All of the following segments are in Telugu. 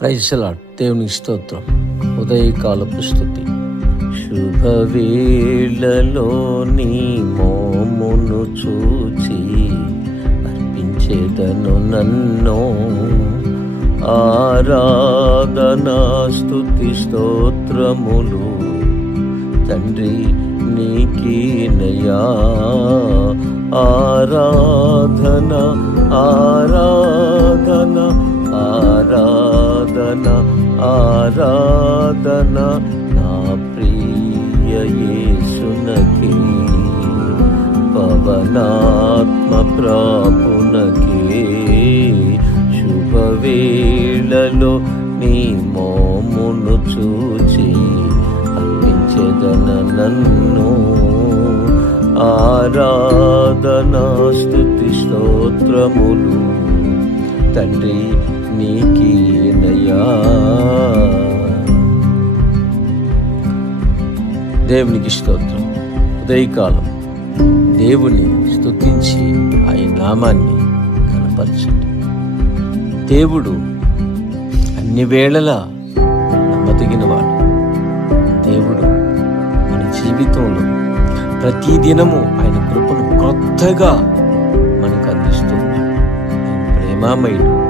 Praise the lord. దేవునికి స్తోత్రం. ఉదయకాలపు స్తుతి. శుభవేళలో నీ మోమును చూచి అర్పించేదను నన్ను ఆరాధనా స్తుతి స్తోత్రములు తండ్రి నీకీనయా. ఆరాధన ఆరాధన ఆరాధన ఆరాధన నా ప్రియ యేసునకే, పవనాత్మ ప్రాపునకే. శుభవేళలో నీ మోమును చూచి అర్పించెదన నన్ను ఆరాధనా స్తుతి స్తోత్రములు తండ్రి నీకీనయా. దేవునికి స్తోత్రం. ఉదయకాలం దేవుని స్తుతించి ఆయన నామాన్ని కనపరచండి. దేవుడు అన్ని వేళలా నమ్మదగినవాడు. దేవుడు మన జీవితంలో ప్రతి దినము ఆయన కృపను కొత్తగా మనకు అందిస్తున్నాడు. ఆయన ప్రేమామయుడు.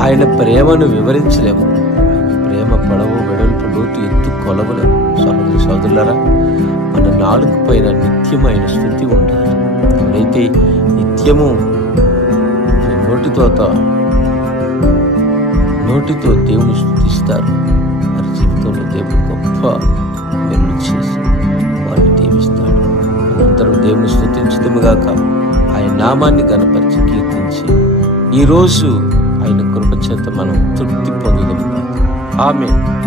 ఆయన ప్రేమను వివరించలేము. ఆయన ప్రేమ పొడవు వెడల్పు లోతు ఎత్తు కొలవలేము. సహోదరి సోదరులారా, మన నాలుగు పైన నిత్యమైన స్థుతి ఉండాలి. ఎవరైతే నిత్యము నోటితో దేవుని స్తుతిస్తారు, వారి జీవితంలో దేవుడు గొప్ప మెల్లు చేసి వారిని దీవిస్తాడు. మనందరం దేవుని స్తుతించుదుముగాక. ఆయన నామాన్ని గణపరిచి కీర్తించి ఈరోజు ఆయన కృప చేత మనం తృప్తి పొందుదుముగాక. ఆమేన్.